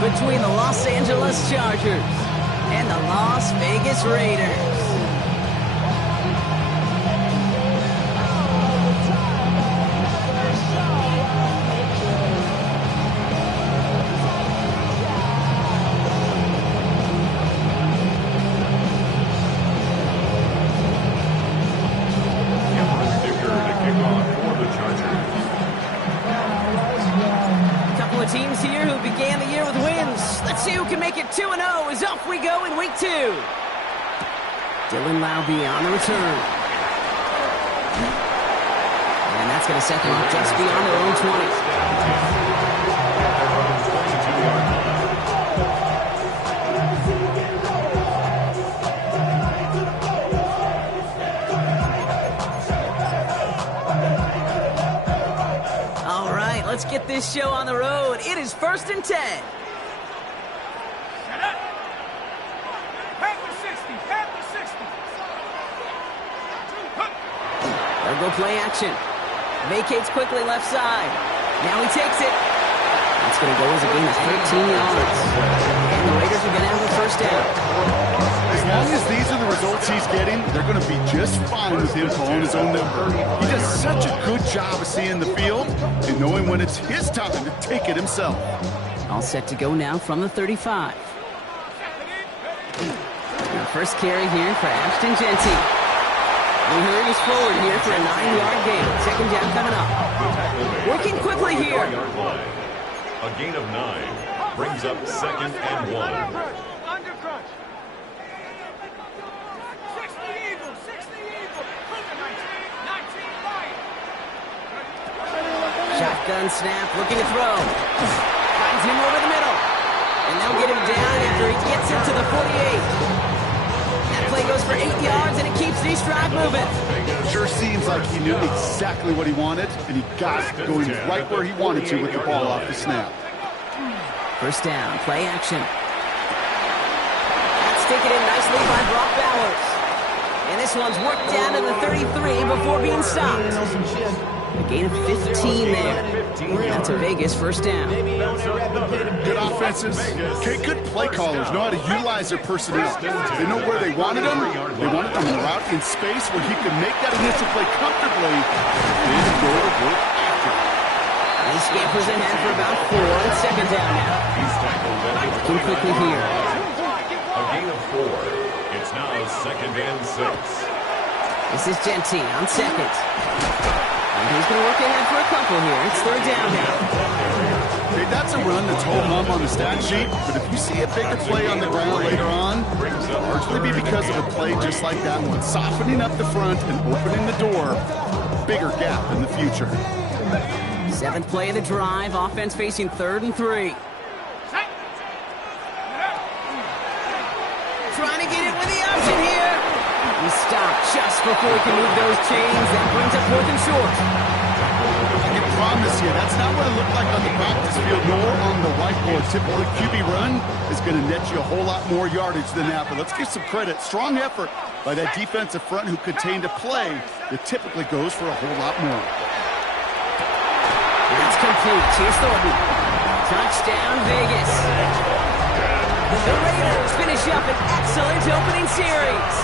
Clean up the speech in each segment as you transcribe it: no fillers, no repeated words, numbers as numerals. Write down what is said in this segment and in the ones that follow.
between the Los Angeles Chargers and the Las Vegas Raiders. Teams here who began the year with wins. Let's see who can make it 2-0 as off we go in week 2. Dylan Laube on the return. And that's going to set them up just beyond their own 20. All right, let's get this show on the road. It is 1st and 10. They'll go play action. Vacates quickly left side. Now he takes it. It's going to go as a gain of 13 yards. And the Raiders are going to have a first down. As long as these are the results he's getting, they're going to be just fine with him calling his own number. He does such a good job of seeing the field and knowing when it's his time to take it himself. All set to go now from the 35. Now first carry here for Ashton Jeanty. He hurries forward here for a 9-yard gain. Second down coming up. Working quickly here. A gain of 9 brings up 2nd and 1. Shotgun snap, looking to throw. Finds him over the middle. And they'll get him down after he gets it to the 48. That play goes for 8 yards, and it keeps the drive moving. Sure seems like he knew exactly what he wanted, and he got it going right where he wanted to with the ball off the snap. First down, play action. That's taken in nicely by Brock Bowers. And this one's worked down to the 33 before being stopped. A gain of 15 there. That's a Vegas first down. Good offenses. Okay, good play callers know how to utilize their personnel. They know where they wanted them. They wanted them in route in space where he could make that initial play comfortably and go to work after. He scampers ahead for about 4 on second down now. Looking quickly here. A gain of 4. It's now 2nd and 6. This is Jeanty on second. And he's going to work ahead for a couple here. It's 3rd down now. Okay, that's a run that's whole hum on the stat sheet, but if you see a bigger play on the ground later on, it'll largely be because of a play just like that one, softening up the front and opening the door, bigger gap in the future. 7th play of the drive, offense facing 3rd and 3. Trying to get it with the option here. He stopped just before he can move those chains. That brings up 4th and short. I can promise you, that's not what it looked like on the practice field nor on the whiteboard. Typically, QB run is going to net you a whole lot more yardage than that. But let's give some credit. Strong effort by that defensive front who contained a play that typically goes for a whole lot more. That's complete. Here's Thornton. Touchdown, Vegas. The Raiders finish up an excellent opening series.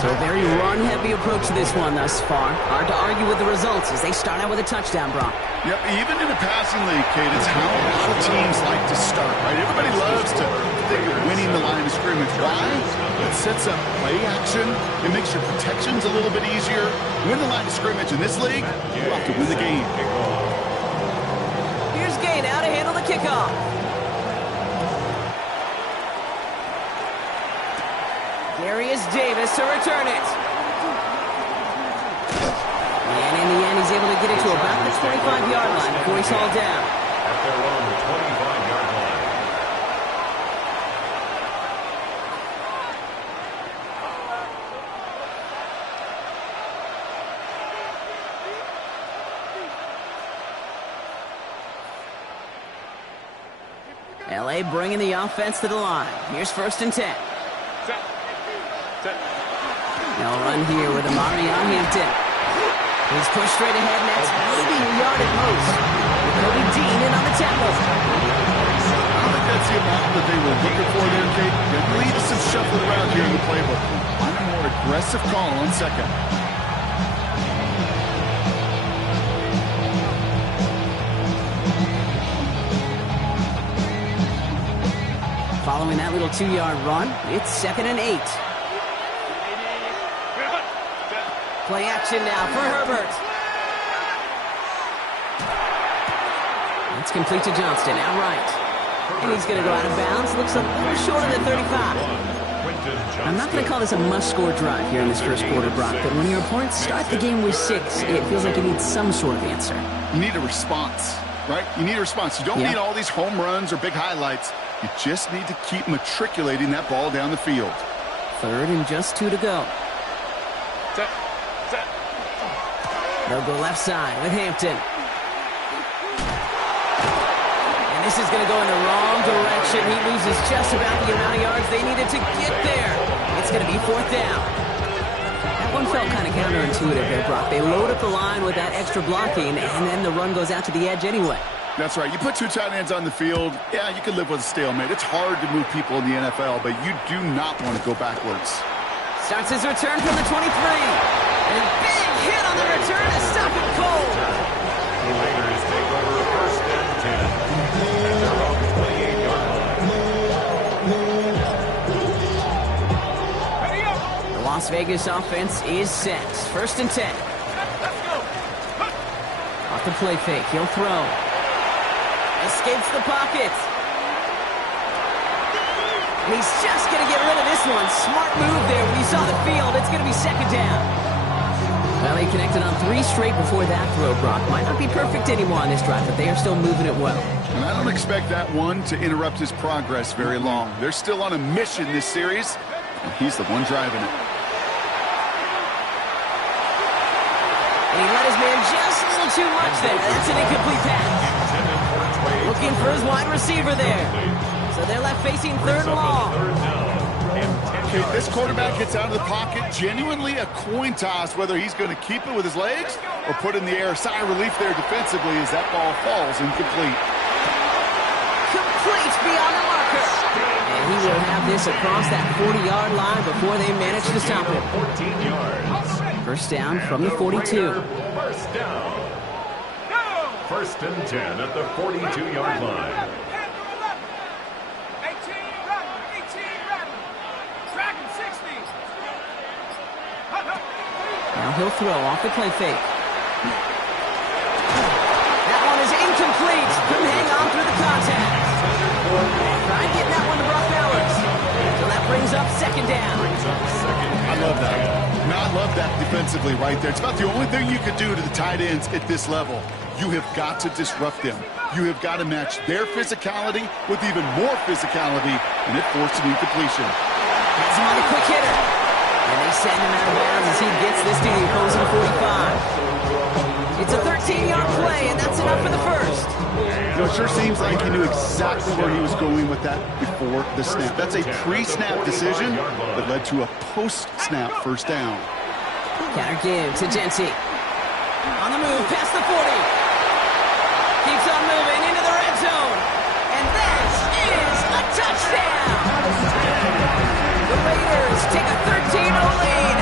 So a very run-heavy approach to this one thus far. Hard to argue with the results as they start out with a touchdown, Brock. Yep, even in a passing league, Kate, it's how a lot of teams like to start, right? Everybody loves to think of winning the line of scrimmage. Why? It sets up play action. It makes your protections a little bit easier. Win the line of scrimmage in this league, you have to win the game. Here's Gay now to handle the kickoff. Darius Davis to return it. And in the end, he's able to get it to about the 25-yard line before he's hauled down. At their own 25-yard line. LA bringing the offense to the line. Here's 1st and 10. Now run here with Amari on Hampton. He's pushed straight ahead, and that's maybe a yard at most. With Kobe Dean in on the tackle. Aggressive call on second. Following that little 2-yard run, it's 2nd and 8. Play action now for Herbert. It's complete to Johnston, outright. And he's going to go out of bounds. Looks a little short of the 35. I'm not going to call this a must-score drive here in this first quarter, Brock, but when your opponents start the game with 6, it feels like you need some sort of answer. You need a response, right? You need a response. You don't need all these home runs or big highlights. You just need to keep matriculating that ball down the field. 3rd and just 2 to go. Set. They'll go left side with Hampton. And this is going to go in the wrong direction. He loses just about the amount of yards they needed to get there. It's going to be 4th down. That one felt kind of counterintuitive there, Brock. They load up the line with that extra blocking, and then the run goes out to the edge anyway. That's right. You put 2 tight ends on the field, yeah, you can live with a stalemate. It's hard to move people in the NFL, but you do not want to go backwards. Starts his return from the 23. And a big hit on the return to stop him cold. The Raiders take over 1st and 10 at their own 28-yard line. The Las Vegas offense is set. 1st and 10. Off the play fake. He'll throw. Escapes the pocket. And he's just going to get rid of this one. Smart move there. When you saw the field, it's going to be 2nd down. Well, he connected on 3 straight before that throw, Brock. Might not be perfect anymore on this drive, but they are still moving it well. And I don't expect that one to interrupt his progress very long. They're still on a mission this series, and he's the one driving it. And he let his man just a little too much there. That's an incomplete pass. Looking for his wide receiver there. So they're left facing 3rd and long. Okay, this quarterback gets out of the pocket, genuinely a coin toss whether he's going to keep it with his legs or put it in the air. Sigh of relief there defensively as that ball falls incomplete. Complete beyond the marker. And he will have this across that 40-yard line before they manage to stop him. 14 yards. 1st down from the 42. 1st down. 1st and 10 at the 42-yard line. Now he'll throw off the play fake. That one is incomplete. Couldn't hang on through the contact. Trying getting that one to Brock Bowers. So that brings up 2nd down. I love that. Now, I love that defensively right there. It's about the only thing you could do to the tight ends at this level. You have got to disrupt them. You have got to match their physicality with even more physicality, and it forced an incompletion. Has him on the quick hitter. And they send him out of bounds as he gets this to the opposing 45. It's a 13-yard play, and that's enough for the 1st. You know, it sure seems like he knew exactly where he was going with that before the snap. That's a pre-snap decision that led to a post-snap 1st down. Counter give to Jency. On the move, past the 40. Keeps on moving into the red zone. And that is a touchdown. The Raiders take a 13-0 lead.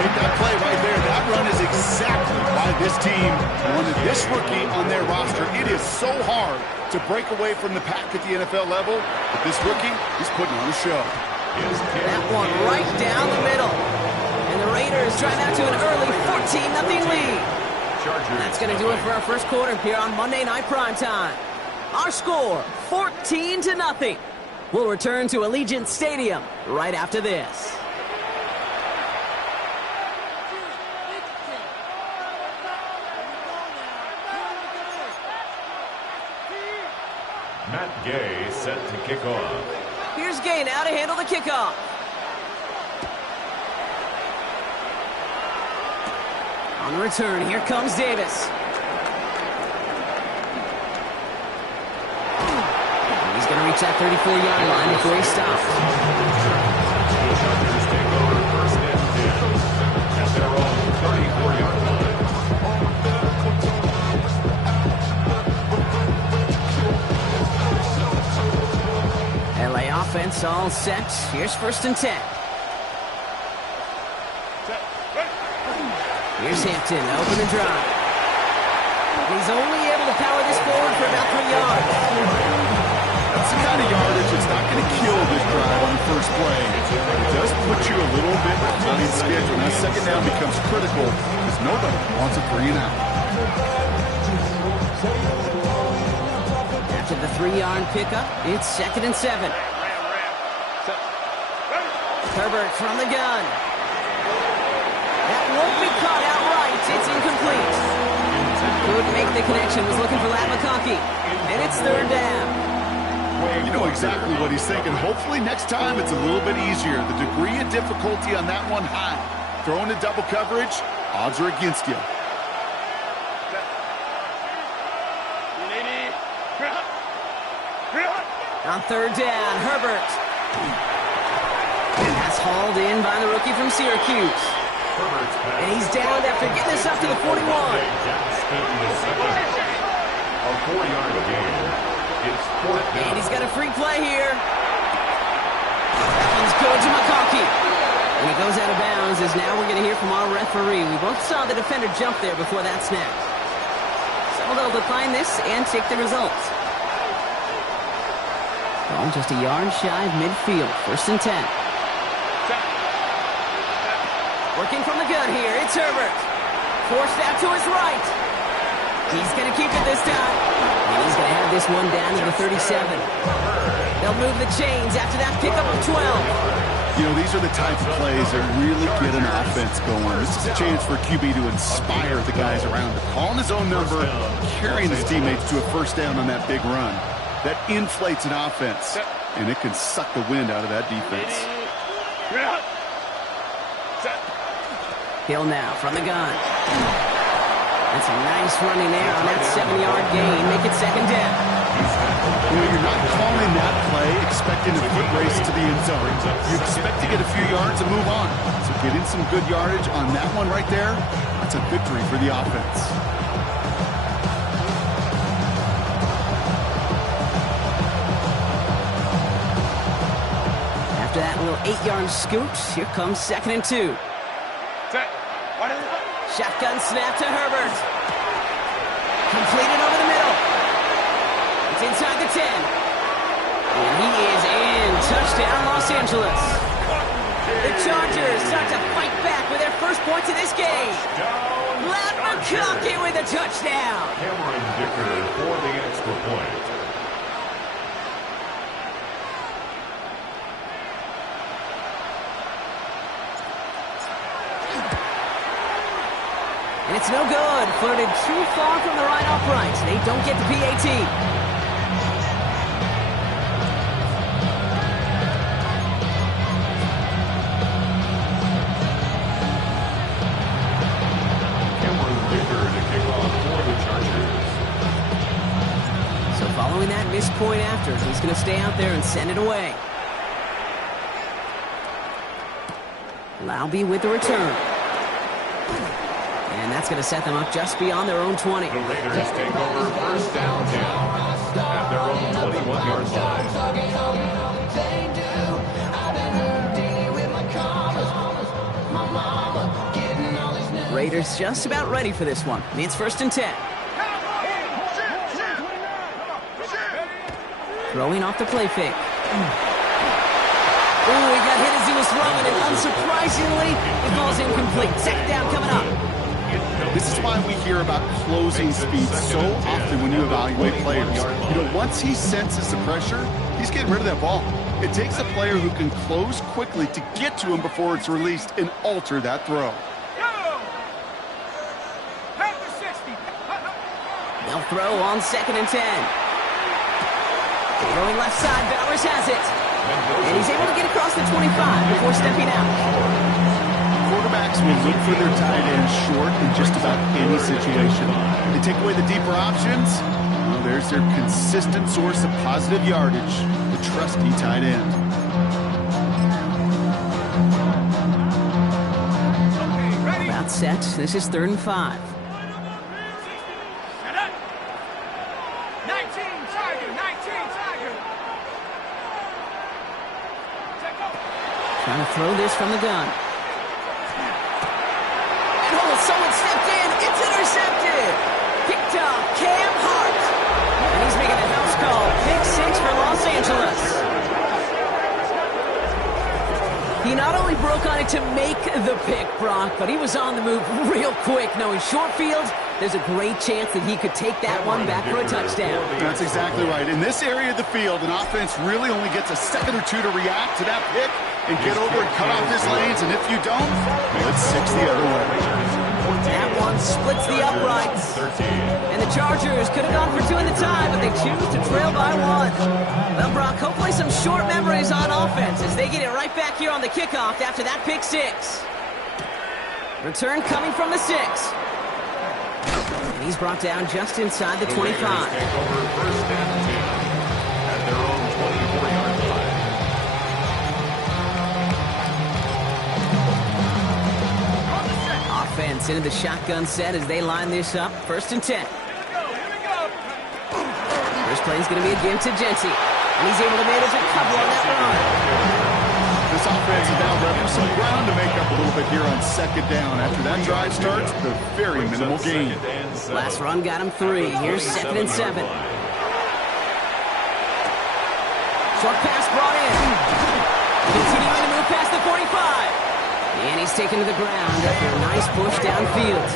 Take that play right there. That run is exactly why this team wanted this rookie on their roster. It is so hard to break away from the pack at the NFL level, but this rookie is putting on a show. That one right down the middle. And the Raiders drive out to an early 14-0 lead. That's going to do it for our first quarter here on Monday Night Primetime. Our score, 14-0. We'll return to Allegiant Stadium right after this. Matt Gay set to kick off. Here's Gay now to handle the kickoff. On the return, here comes Davis. He's going to reach that 34-yard line before he stops. The Chargers take over 1st and 10 at their own 34-yard line. LA offense It's all set. Here's 1st and 10. Here's Hampton, open and drive. He's only able to power this forward for about 3 yards. That's the kind of yardage that's not going to kill this drive on the first play. It does put you a little bit behind schedule. Now, 2nd down becomes critical because nobody wants a 3 and out. After the 3-yard pickup, it's 2nd and 7. Herbert from the gun. That won't be caught outright. It's incomplete. Couldn't make the connection. Was looking for Lat McConkey. And it's 3rd down. You know exactly what he's thinking. Hopefully next time it's a little bit easier. The degree of difficulty on that one high. Throwing to double coverage, odds are against you. On 3rd down, Herbert. And that's hauled in by the rookie from Syracuse. And he's down after getting this up to the 41. A 4-yard gain. It's 4th down. And he's got a free play here. That one's good to McConkey. And he goes out of bounds as now we're going to hear from our referee. We both saw the defender jump there before that snap. So they'll decline this and take the results. Well, just a yard shy of midfield. 1st and 10. Working from the gun here. It's Herbert. Forced out to his right. He's going to keep it this time. And he's going to have this one down to the 37. They'll move the chains after that pickup of 12. You know, these are the types of plays that really get an offense going. This is a chance for QB to inspire the guys around him. Calling his own number, carrying his teammates to a 1st down on that big run. That inflates an offense, and it can suck the wind out of that defense. Hill now from the gun. That's a nice running there on that 7-yard gain. Make it 2nd down. You know, you're not calling that play expecting a foot race to the end zone. You expect to get a few yards and move on. So getting some good yardage on that one right there, that's a victory for the offense. After that little 8-yard scoot, here comes 2nd and 2. Shotgun snap to Herbert. Completed over the middle. It's inside the 10. And he is in. Touchdown, Los Angeles. The Chargers start to fight back with their first points of this game. Lat McConkey with a touchdown. Cameron Dicker for the extra point. And it's no good. Flirted too far from the right upright. They don't get the PAT. Cameron Dicker to kick off for the Chargers. So following that missed point after, he's going to stay out there and send it away. Laube with the return. And that's going to set them up just beyond their own 20. The Raiders take over 1st down at their own 21-yard line. Raiders just about ready for this one. It's 1st and 10. Throwing off the play fake. Oh, he got hit as he was throwing, and unsurprisingly, it falls incomplete. 2nd down coming up. This is why we hear about closing speed so often when you evaluate players. You know, once he senses the pressure, he's getting rid of that ball. It takes a player who can close quickly to get to him before it's released and alter that throw. They'll throw on 2nd and 10. Throwing left side, Bowers has it. And he's able to get across the 25 before stepping out. Quarterbacks will look for their tight end short in just about any situation. They take away the deeper options. Well, there's their consistent source of positive yardage, the trusty tight end. About set. This is 3rd and 5. Trying to throw this from the gun. And oh, someone stepped in. It's intercepted. Picked up Cam Hart. And he's making a house call. Pick 6 for Los Angeles. He not only broke on it to make the pick, Brock, but he was on the move real quick. Knowing short field, there's a great chance that he could take that one back for a touchdown. That's exactly right. In this area of the field, an offense really only gets a second or two to react to that pick and get over and cut off his lanes. And if you don't, well, it's 6 the other way. That one splits the uprights. And the Chargers could have gone for 2 in the tie, but they choose to trail by 1. Well, Brock, hopefully some short memories on offense as they get it right back here on the kickoff after that pick 6. Return coming from the 6. And he's brought down just inside the 25. Take over first and 10 at their own 24-yard line. Offense into the shotgun set as they line this up. First and 10. First play is going to be again to Genty. And he's able to manage a couple on that run. This offense is now left with some ground to make up a little bit here on second down. After that drive starts, the very minimal gain. Last run got him 3. Here's 2nd and 7. Short pass brought in. Continuing to move past the 45. And he's taken to the ground after a nice push downfield.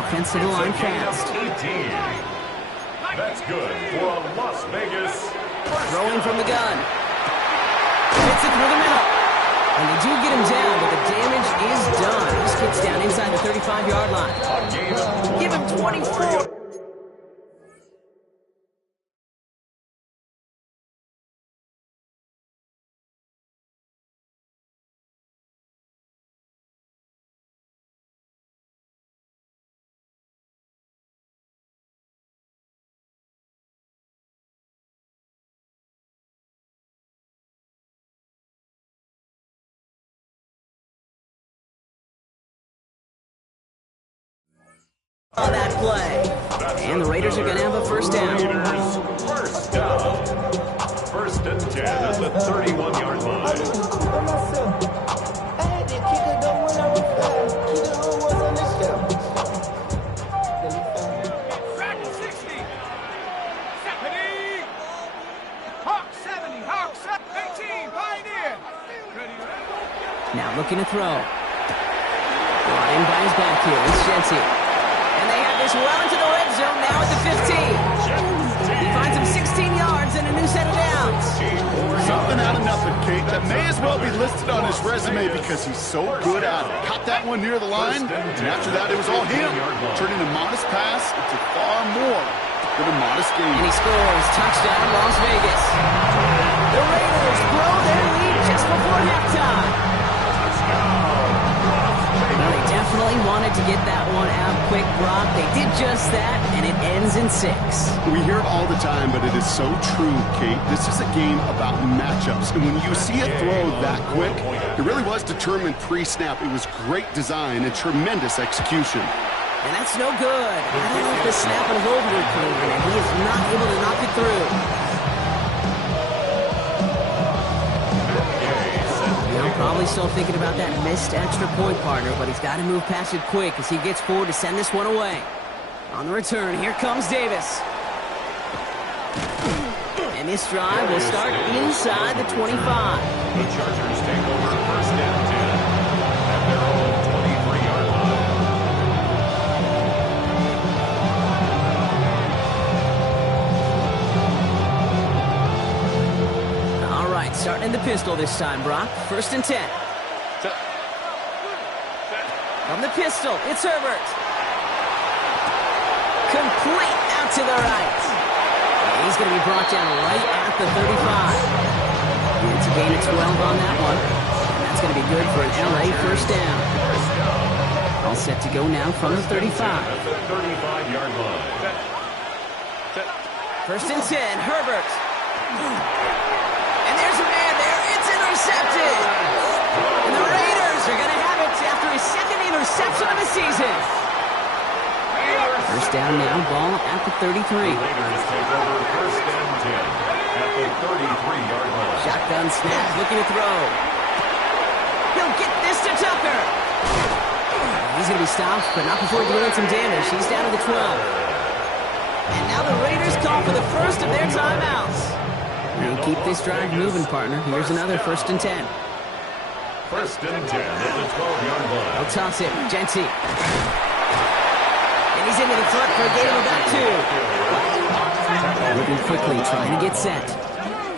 Offense to the line fast. 18. That's good for a Las Vegas. Throwing from the gun. Hits it through the middle. And they do get him down, but the damage is done. This kid's down inside the 35-yard line. Give him 24. On that play. And the Raiders are going to have a first down. First down. First and 10 at the 31-yard line. Now looking to throw. Brought in by his back here. It's Genty. And they have this well into the red zone now at the 15. He finds him 16 yards and a new set of downs. Something out of nothing, Kate. That may as well be listed on his resume because he's so good at it. Caught that one near the line, and after that it was all him. Turning a modest pass into far more than a modest gain. And he scores. Touchdown, Las Vegas. The Raiders grow their lead just before halftime. Well, they definitely wanted to get that one out quick, Brock. They did just that, and it ends in 6. We hear it all the time, but it is so true, Kate. This is a game about matchups, and when you see a throw that quick, it really was determined pre-snap. It was great design and tremendous execution. And that's no good. I don't know if the snap and hold were clean, and he is not able to knock it through. Probably still thinking about that missed extra point, partner, but he's got to move past it quick as he gets forward to send this one away. On the return, here comes Davis. And this drive will start inside the 25. The Chargers take over first and 10 at their own 23-yard line. All right, starting in the pistol this time, Brock. First and 10. From the pistol, it's Herbert. Complete out to the right. And he's going to be brought down right at the 35. It's a gain of 12 on that one. And that's going to be good for an LA first down. All set to go now from the 35. At the 35-yard line. First and 10, Herbert. And there's a man there. It's intercepted. And the Raiders are going to have it after his second interception of the season. First down now, ball at the 33. Raiders take over first and 10 at the 33-yard line. Shotgun snap, looking to throw. he'll get this to Tucker. He's going to be stopped, but not before doing some damage. He's down to the 12. And now the Raiders call for the first of their timeouts. And keep this drive moving, partner. Here's another 1st and 10. 1st and 10 at the 12-yard line. They'll toss it. Genty. And he's into the front for a gain of about 2. Moving quickly, trying to get set.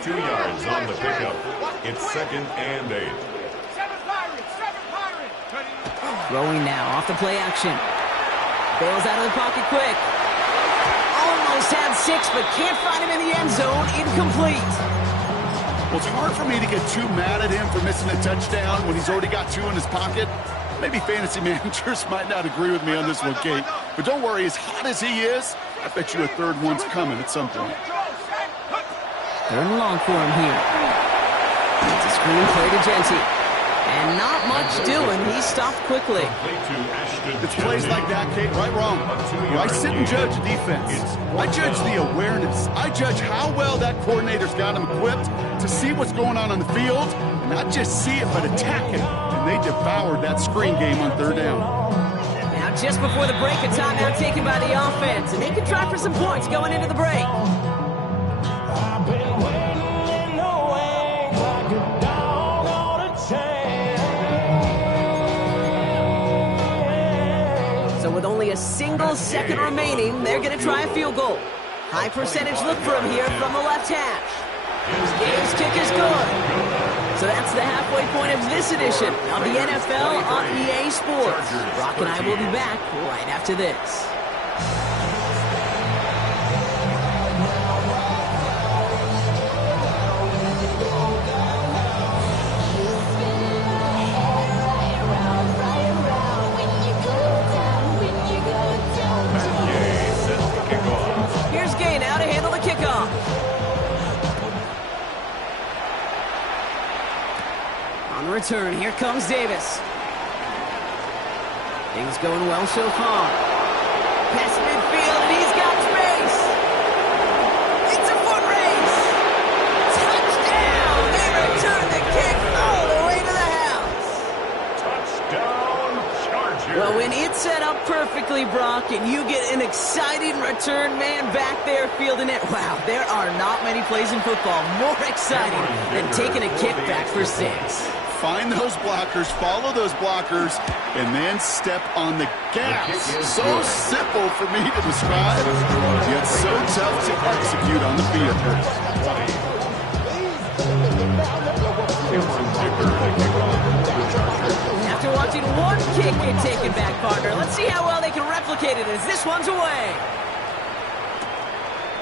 2 yards on the pickup. It's 2nd and 8. Throwing now off the play action. Bails out of the pocket quick. Almost had 6, but can't find him in the end zone. Incomplete. Well, it's hard for me to get too mad at him for missing a touchdown when he's already got 2 in his pocket. Maybe fantasy managers might not agree with me on this one, Kate. But don't worry, as hot as he is, I bet you a 3rd one's coming at some point. 3rd and long for him here. It's a screen play to Genty. And not much doing. He stopped quickly. It's plays like that, Kate, right, wrong. I sit and judge defense. I judge the awareness. I judge how well that coordinator's got him equipped to see what's going on the field, and not just see it, but attack it. And they devoured that screen game on 3rd down. Now, just before the break, a timeout taken by the offense, and they can try for some points going into the break. So with only a single second remaining, they're going to try a field goal. High percentage look for him here from the left hash. His game's kick is good. So that's the halfway point of this edition of the NFL on EA Sports. Brock and I will be back right after this. Return. Here comes Davis. Things going well so far. Past midfield, and he's got space. It's a foot race. Touchdown! They return the kick all the way to the house. Touchdown, Chargers. Well, when it's set up perfectly, Brock, and you get an exciting return man back there fielding it, wow, there are not many plays in football more exciting than taking a kick back for 6. Find those blockers, follow those blockers, and then step on the gas. So simple for me to describe, yet so tough to execute on the field. After watching one kick get taken back, partner, let's see how well they can replicate it as this one's away.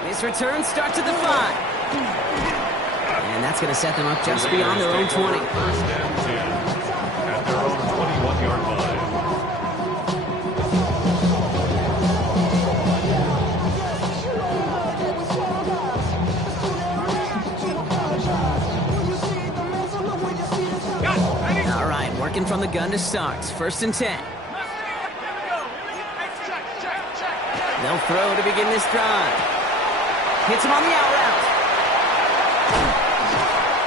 This return starts at the 5. And that's going to set them up just beyond their own 20. 1st and 10 at their own 21-yard line. All right, working from the gun to start. 1st and 10. They'll throw to begin this drive. Hits him on the out route.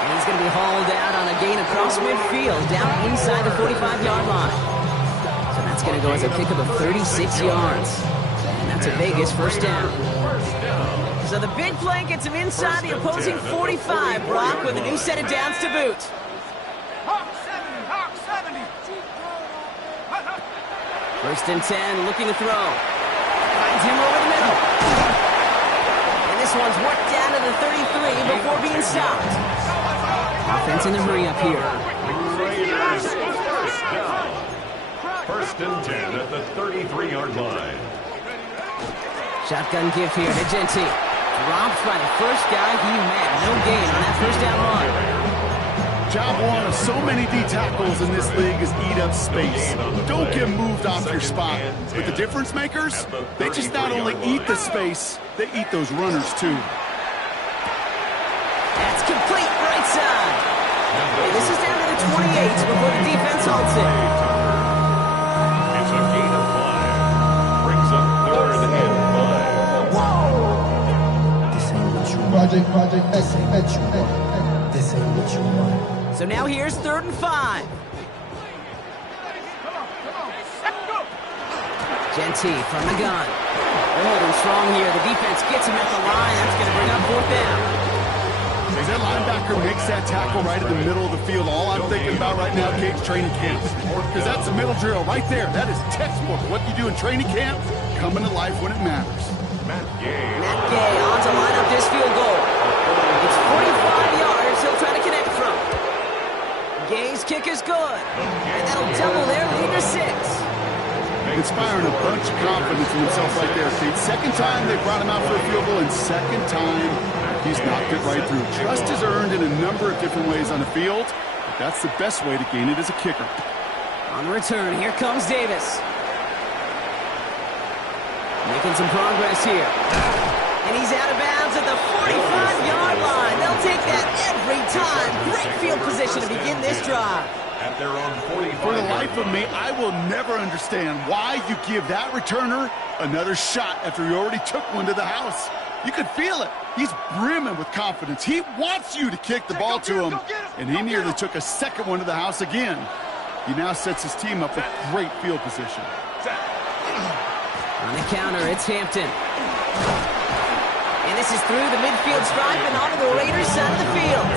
And he's going to be hauled out on a gain across midfield, down inside the 45-yard line. So that's going to go as a pickup of 36 yards. And that's a Vegas 1st down. So the big play gets him inside the opposing 45, Brock, with a new set of downs to boot. Hawk 70. 1st and 10, looking to throw. Finds him over the middle. And this one's worked down to the 33 before being stopped. Offense in the hurry up here. Raiders 1st down. 1st and 10 at the 33-yard line. Shotgun give here to Genty. Dropped by the first guy he met. No gain on that 1st down run. Job one of so many D tackles in this league is eat up space. Don't get moved off your spot. But the difference makers, they just not only eat the space, they eat those runners too. That's complete right side. And this is down to the 28 before the defense halts it. It's a gain of 5. Brings up 3rd and 5. This ain't what you want. Project, this ain't what you want. This ain't what you want. So now here's 3rd and 5. Genty from the gun. They're holding strong here. The defense gets him at the line. That's going to bring up 4th down. As that linebacker makes that tackle right in the middle of the field, all I'm thinking about right now, Kate's training camp. Because that's a middle drill right there. That is textbook. What you do in training camp, coming to life when it matters. Matt Gay. Matt Gay on to line up this field goal. It's 45 yards he'll try to connect from. Gay's kick is good. And that'll double their lead to 6. Inspiring a bunch of confidence in himself right there, Kate. Second time they brought him out for a field goal, and second time he's knocked it right through. Trust is earned in a number of different ways on the field, but that's the best way to gain it as a kicker. On return, here comes Davis. Making some progress here. And he's out of bounds at the 45-yard line. They'll take that every time. Great field position to begin this drive. At their own 45. For the life of me, I will never understand why you give that returner another shot after he already took one to the house. You could feel it. He's brimming with confidence. He wants you to kick the ball to him, and he nearly took a second one to the house again. He now sets his team up with great field position. On the counter, it's Hampton. And this is through the midfield stripe and onto the Raiders' side of the field.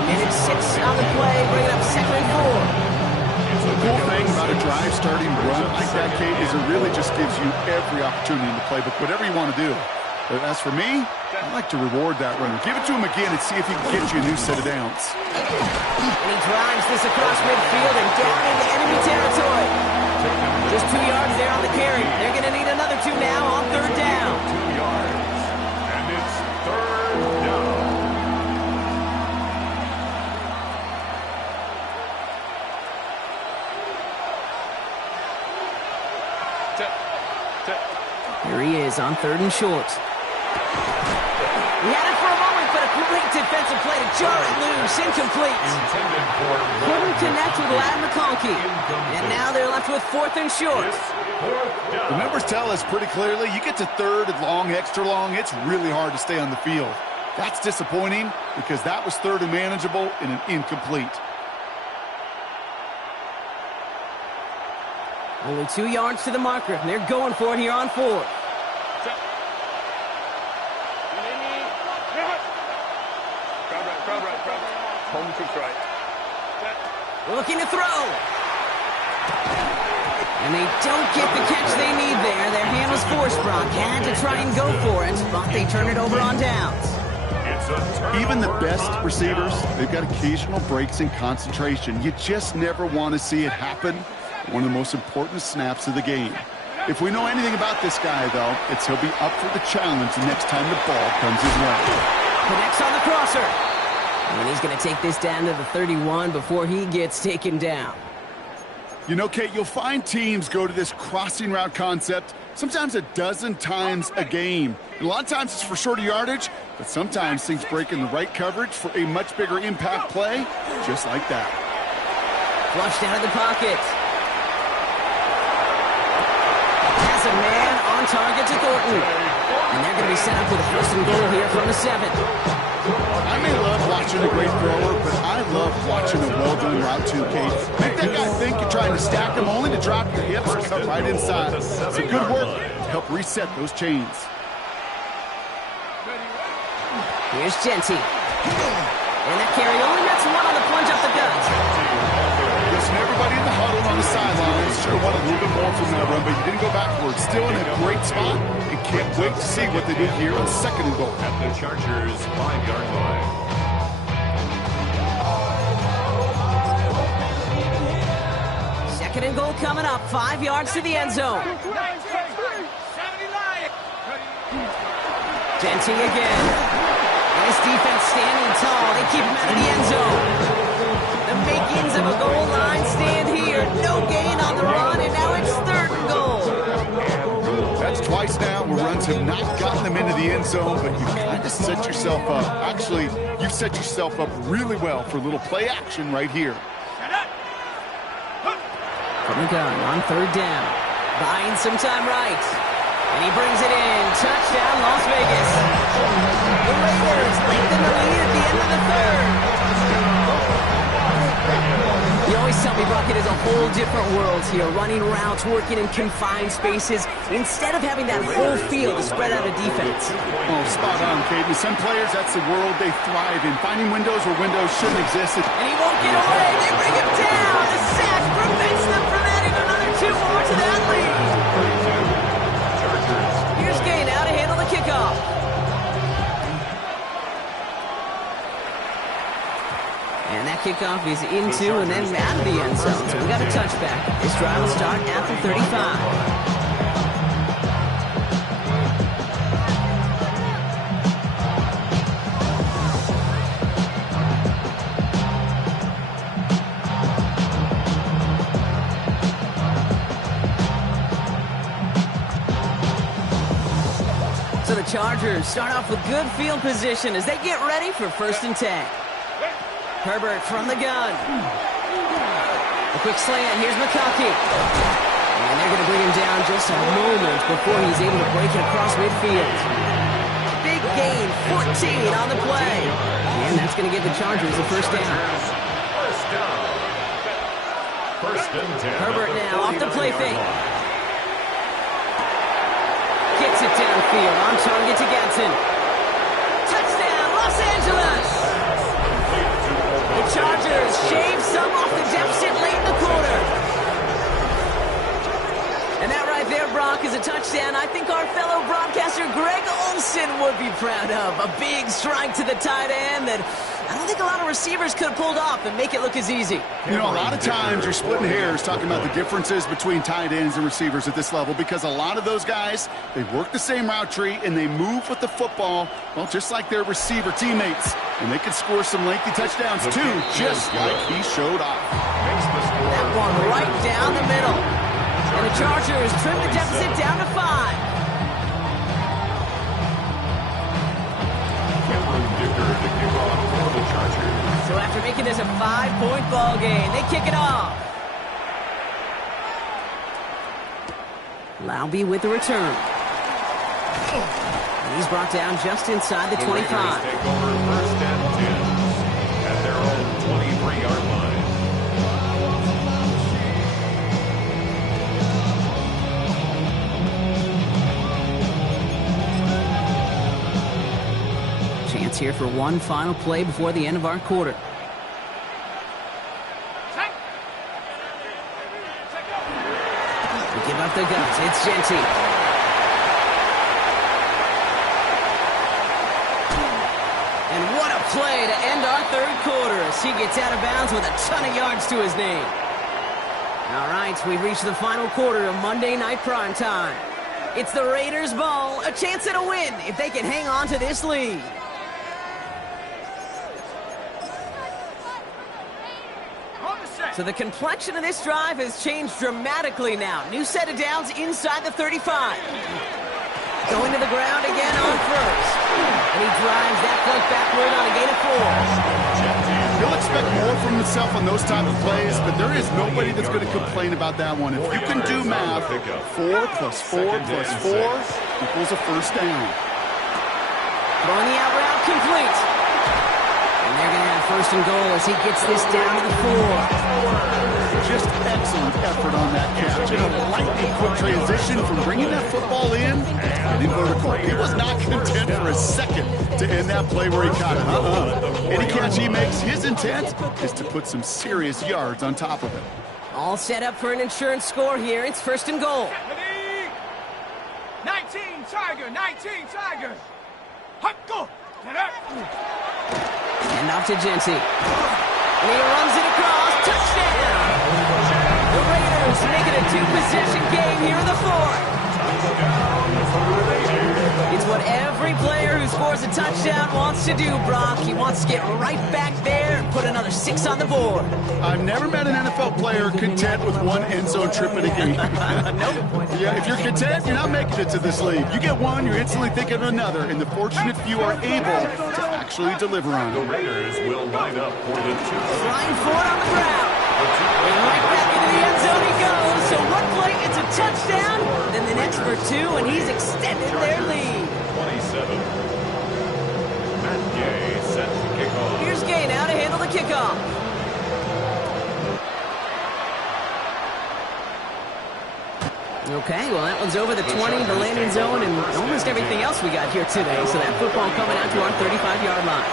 And it's 6 on the play, bringing up 2nd and 4. The cool thing about a drive starting run like that, Kate, is it really just gives you every opportunity in the playbook, whatever you want to do. But as for me, I like to reward that runner. Give it to him again and see if he can get you a new set of downs. And he drives this across midfield and down into enemy territory. Just 2 yards there on the carry. They're going to need another 2 now on 3rd down. 2 yards. And it's 3rd down. Here he is on 3rd and short. He had it for a moment, but a great defensive play to jar it loose. Incomplete. Couldn't connect with Ladd McConkey. And now they're left with 4th and short. The numbers tell us pretty clearly, you get to 3rd and long, extra long, it's really hard to stay on the field. That's disappointing because that was 3rd and manageable and an incomplete. Only 2 yards to the marker. And they're going for it here on 4th. Home to right. Looking to throw. And they don't get the catch they need there. Their hand was forced, Brock. Had to try and go for it, but they turn it over on downs. Even the best receivers, they've got occasional breaks in concentration. You just never want to see it happen. One of the most important snaps of the game. If we know anything about this guy, though, it's he'll be up for the challenge the next time the ball comes his way. Connects on the crosser. And he's going to take this down to the 31 before he gets taken down. You know, Kate, you'll find teams go to this crossing route concept sometimes a dozen times a game. And a lot of times it's for shorter yardage, but sometimes things break in the right coverage for a much bigger impact play, just like that. Flushed out of the pocket. Has a man on target to Thornton. And they're going to be set up with a 1st and goal here from the 7. I may love watching a great thrower, but I love watching a well-done route too, Kate. Make that guy think you're trying to stack him only to drop your hips and cut right inside. So good work to help reset those chains. Here's Genty. And that carry only nets 1 on the plunge up the gut. Listen, everybody in the huddle on the sidelines should have wanted a little bit more from that run, but you didn't go backwards. Still in a great spot, and can't wait to see what they do here on 2nd and goal. At the Chargers' 5-yard line. 2nd and goal coming up. 5 yards to the end zone. Genty again. Nice defense standing tall. They keep him out of the end zone. The makings of a goal line stand here. No gain on the run, and now it's 3rd and goal. That's twice now where runs have not gotten them into the end zone, but you kind of set yourself up. Actually, you've set yourself up really well for a little play action right here. From the gun on 3rd down. Buying some time right. And he brings it in. Touchdown, Las Vegas. The Raiders lengthen the lead at the end of the 3rd. You always tell me, Brock, it is a whole different worlds here, running routes, working in confined spaces, instead of having that whole field to spread out a defense. Oh, spot on, Caden. Some players, that's the world they thrive in, finding windows where windows shouldn't exist. And he won't get away. They bring him down. The sack prevents them from adding another 2 more to that lead. Here's Gay now to handle the kickoff. And that kickoff is into and then out of the end zone. So we got a touchback. This drive will start at the 35. So the Chargers start off with good field position as they get ready for 1st and 10. Herbert from the gun. A quick slant. Here's McConkey. And they're going to bring him down just a moment before he's able to break it across midfield. Big gain, 14 on the play. And that's going to give the Chargers a 1st down. Herbert now off the play fake. Gets it downfield, on target to Gatson. Touchdown, Los Angeles! The Chargers shave some off the deficit late in the quarter. And that right there, Brock, is a touchdown I think our fellow broadcaster Greg Olson would be proud of. A big strike to the tight end that I don't think a lot of receivers could have pulled off and make it look as easy. You know, a lot of times you're splitting hairs talking about the differences between tight ends and receivers at this level because a lot of those guys, they work the same route tree and they move with the football, well, just like their receiver teammates. And they can score some lengthy touchdowns too, just like he showed off. That one right down the middle. And the Chargers trim the deficit down to 5. So after making this a 5-point ball game, they kick it off. Laube with the return. And he's brought down just inside the 25. Take over 1st and 10 at their own 23-yard line. Chance here for one final play before the end of our quarter. We give up the guts. It's Genty. And what a play to end our 3rd quarter as he gets out of bounds with a ton of yards to his name. All right, we've reached the final quarter of Monday Night Primetime. It's the Raiders' ball, a chance at a win if they can hang on to this lead. So the complexion of this drive has changed dramatically now. New set of downs inside the 35. Going to the ground again on 1st. And he drives that plug backward on a gain of 4. He'll expect more from himself on those type of plays, but there is nobody that's going to complain about that one. If you can do math, 4 plus 4 plus 4 equals a 1st down. Throwing the out route complete. And they're going to have 1st and goal as he gets this down to the 4. Just excellent effort on that catch. And a lightning quick transition from bringing that football in and in vertical. He was not content for a second to end that play where he caught it. Any catch he makes, his intent is to put some serious yards on top of it. All set up for an insurance score here. It's 1st and goal. 19 Tiger, 19 Tiger. Hop, go. And off to Genty. And he runs it across. Touchdown! The Raiders make it a 2-possession game here in the 4th. It's what every player who scores a touchdown wants to do, Brock. He wants to get right back there and put another 6 on the board. I've never met an NFL player content with one end zone trip in a game. Yeah, if you're content, you're not making it to this league. You get one, you're instantly thinking of another, and the fortunate few are able to actually deliver on The it. Raiders will line up for the 2. Flying forward on the ground. And right back into the end zone he goes. So one play, it's a touchdown. Then the next for 2, and he's extended their lead. 27. Matt Gay set to kick off. Here's Gay now to handle the kickoff. Okay, well, that one's over the 20, the landing zone, and almost everything else we got here today. So that football coming out to our 35-yard line.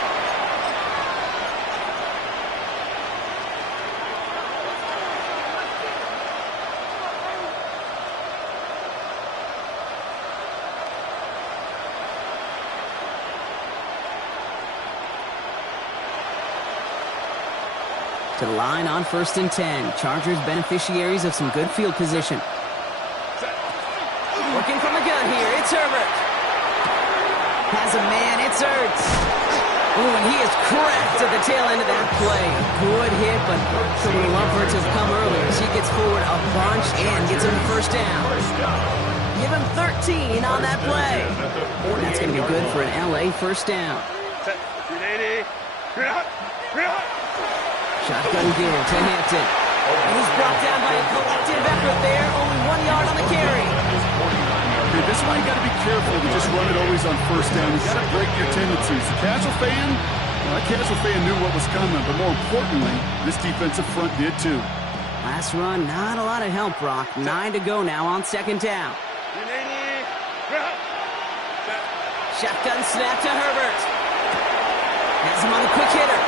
To the line on 1st and 10. Chargers beneficiaries of some good field position. Working from the gun here, it's Herbert. Has a man, it's Ertz. Ooh, and he is cracked at the tail end of that play. Good hit, but so we love for it to have come earlier as he gets forward a bunch and gets him the first down. Give him 13 on that play. That's going to be good for an LA first down. Shotgun give to Hampton. And he's brought down by a collective effort there. Only 1 yard on the carry. Okay, this is why you got to be careful to just run it always on first down. You got to break your tendencies. The casual fan, well, that casual fan knew what was coming, but more importantly, this defensive front did too. Last run, not a lot of help, Brock. 9 to go now on 2nd down. Shotgun snap to Herbert. Has him on the quick hitter.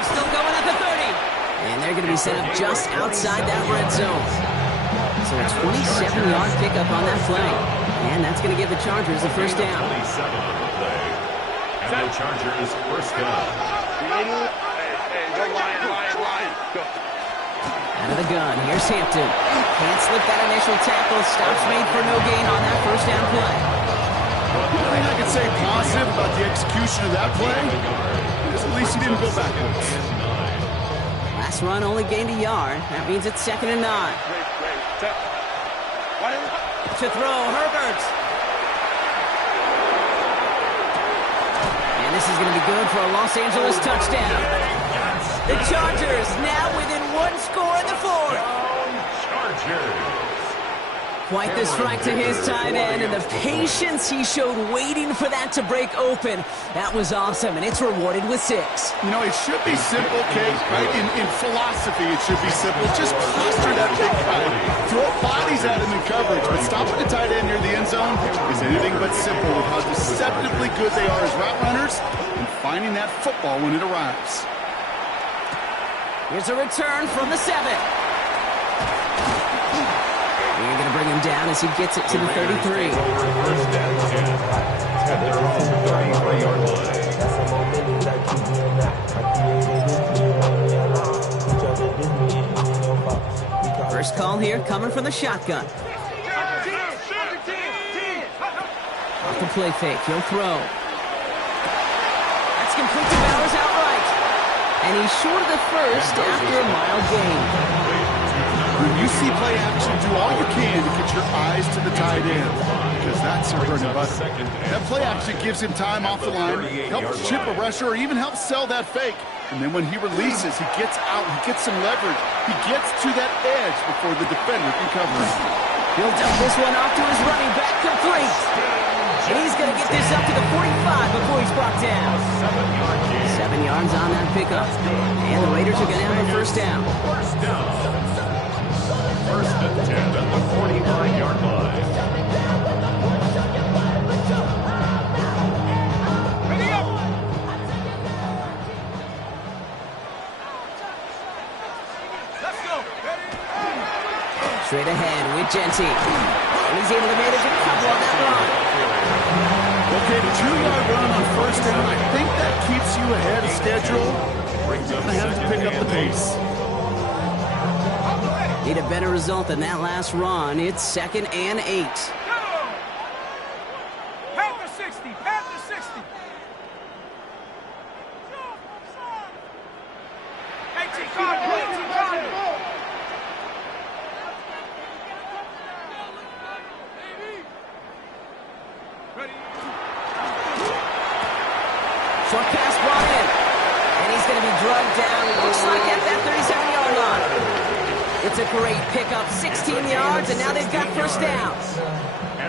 He's still going at the 30. And they're going to be set up just outside that red zone. So a 27-yard pickup on that play. And that's going to give the Chargers the first down. 27 on the play. And the Chargers first down. Out of the gun, here's Hampton. Can't slip that initial tackle. Stops made for no gain on that first down play. One thing I can say positive about the execution of that play is at least he didn't go backwards. Last run only gained a yard. That means it's 2nd and 9. To throw, Herbert. And this is going to be good for a Los Angeles touchdown. The Chargers now within 1 score in the 4th. Chargers. Quite the strike to his tight end, and the patience he showed waiting for that to break open. That was awesome, and it's rewarded with 6. You know, it should be simple, Kate, right? In philosophy, it should be simple. Just cluster that big guy. Throw bodies at him in coverage, but stopping the tight end near the end zone is anything but simple with how deceptively good they are as route runners and finding that football when it arrives. Here's a return from the 7. They're going to bring him down as he gets it to the 33. First call here coming from the shotgun. Off the play fake, he'll throw. That's complete to Bowers outright. And he's short of the first after a mild gain. When you see play action, do all you can to get your eyes to the tight end, because that's your bread and butter. That play action gives him time off the line, helps chip a rusher, or even helps sell that fake. And then when he releases, he gets out, he gets some leverage. He gets to that edge before the defender can cover him. He'll dump this one off to his running back, complete. And he's going to get this up to the 45 before he's brought down. 7 yards on that pickup. And the Raiders are going to have a first down. First and 10 at the 49-yard line. Ready up! Let's go! Ready? Straight ahead with Genty. And he's able to manage a couple on that run. Okay, the 2-yard run on first down, I think that keeps you ahead of schedule. Going to have to pick up the pace. Need a better result than that last run. It's 2nd and 8. Panther 60! Panther 60! 18 Cardinal! 18 Cardinal! Ready? Short pass brought in. And he's going to be drugged down. Looks like at that 37-yard line. It's a great pickup, 16 yards, and now they've got first down.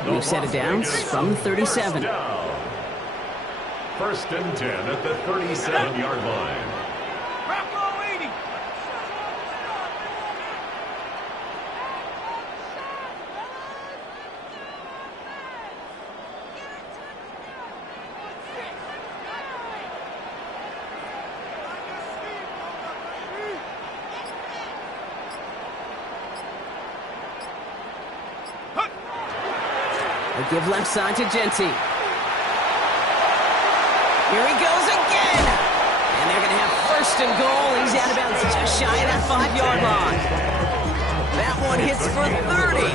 We've set it down from the 37. First and 10 at the 37-yard line. Rocco 80! They'll give left side to Genty. Here he goes again. And they're going to have first and goal. He's out of bounds just shy of that 5-yard line. That one hits for 30.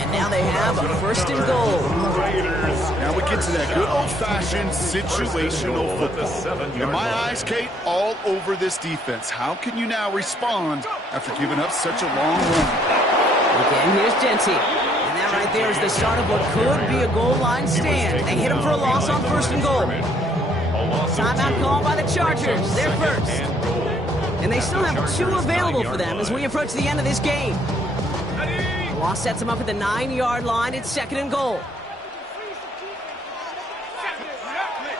And now they have a first and goal. Now we get to that good old-fashioned situational football. In my eyes, Kate, all over this defense. How can you now respond after giving up such a long run? Again, here's Genty. And that right there is the start of what could be a goal line stand. They hit him for a loss on first and goal. Timeout called by the Chargers. They're first. And they still have 2 available for them as we approach the end of this game. The loss sets them up at the 9-yard line. It's second and goal.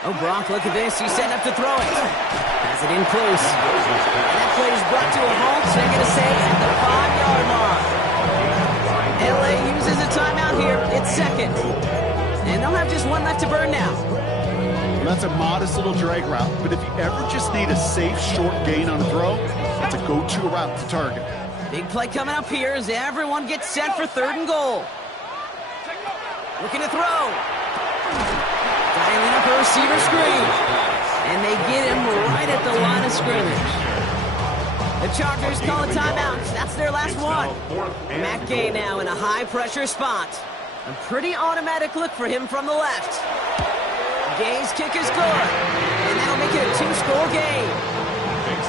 Oh, Brock, look at this. He's setting up to throw it. Has it in close. And that play is brought to a halt, so they're going to say at the 5-yard line. LA uses a timeout here. It's second. And they'll have just one left to burn now. Well, that's a modest little drag route, but if you ever just need a safe, short gain on a throw, that's a go-to route to target. Big play coming up here as everyone gets set for third and goal. Looking to throw. Dialing up a receiver screen. And they get him right at the line of scrimmage. The Chargers call a timeout. That's their last one. Matt Gay now in a high-pressure spot. A pretty automatic look for him from the left. Gay's kick is good. And that'll make it a 2-score game.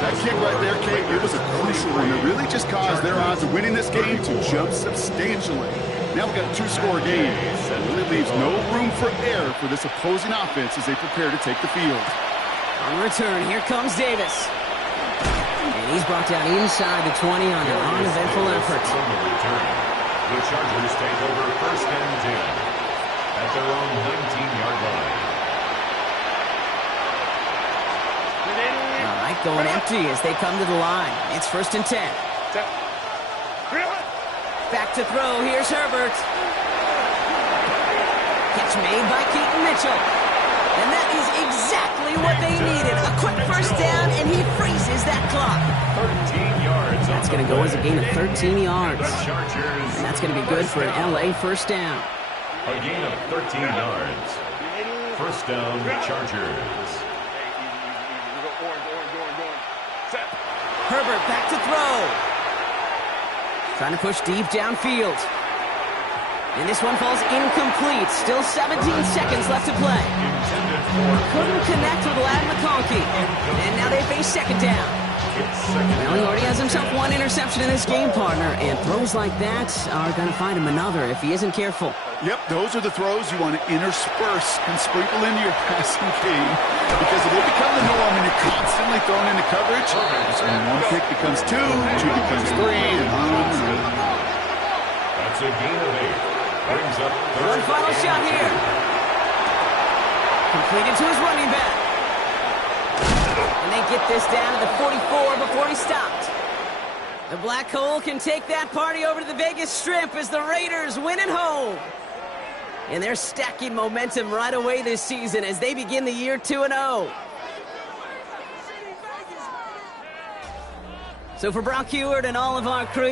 That kick right there, Kate, it was a crucial one. It really just caused their odds of winning this game to jump substantially. Now we've got a 2-score game. It really leaves no room for error for this opposing offense as they prepare to take the field. On return, here comes Davis. And he's brought down inside the 20 on an uneventful effort. The Chargers take over first and 10 at their own 19-yard line. All right, going empty as they come to the line. It's first and 10. Back to throw. Here's Herbert. Catch made by Keaton Mitchell. And that is exactly what they needed. A quick first down, and he freezes that clock. 13 yards. That's going to go as a gain of 13 yards. And that's going to be good for an LA first down. A gain of 13 yards. First down, Chargers. Herbert back to throw. Trying to push deep downfield. And this one falls incomplete. Still 17 seconds left to play. Couldn't connect with Lad McConkey. And now they face second down. Well, he already has himself one interception in this game, partner. And throws like that are going to find him another if he isn't careful. Yep, those are the throws you want to intersperse and sprinkle into your passing game. Because if they become the norm and you're constantly thrown into coverage, that's when one pick becomes 2 becomes 3, and on and on. That's a gain of 8. Brings up One final shot here. Completed to his running back. And they get this down to the 44 before he stopped. The Black Hole can take that party over to the Vegas Strip as the Raiders win at home. And they're stacking momentum right away this season as they begin the year 2-0. So for Brock Heward and all of our crew,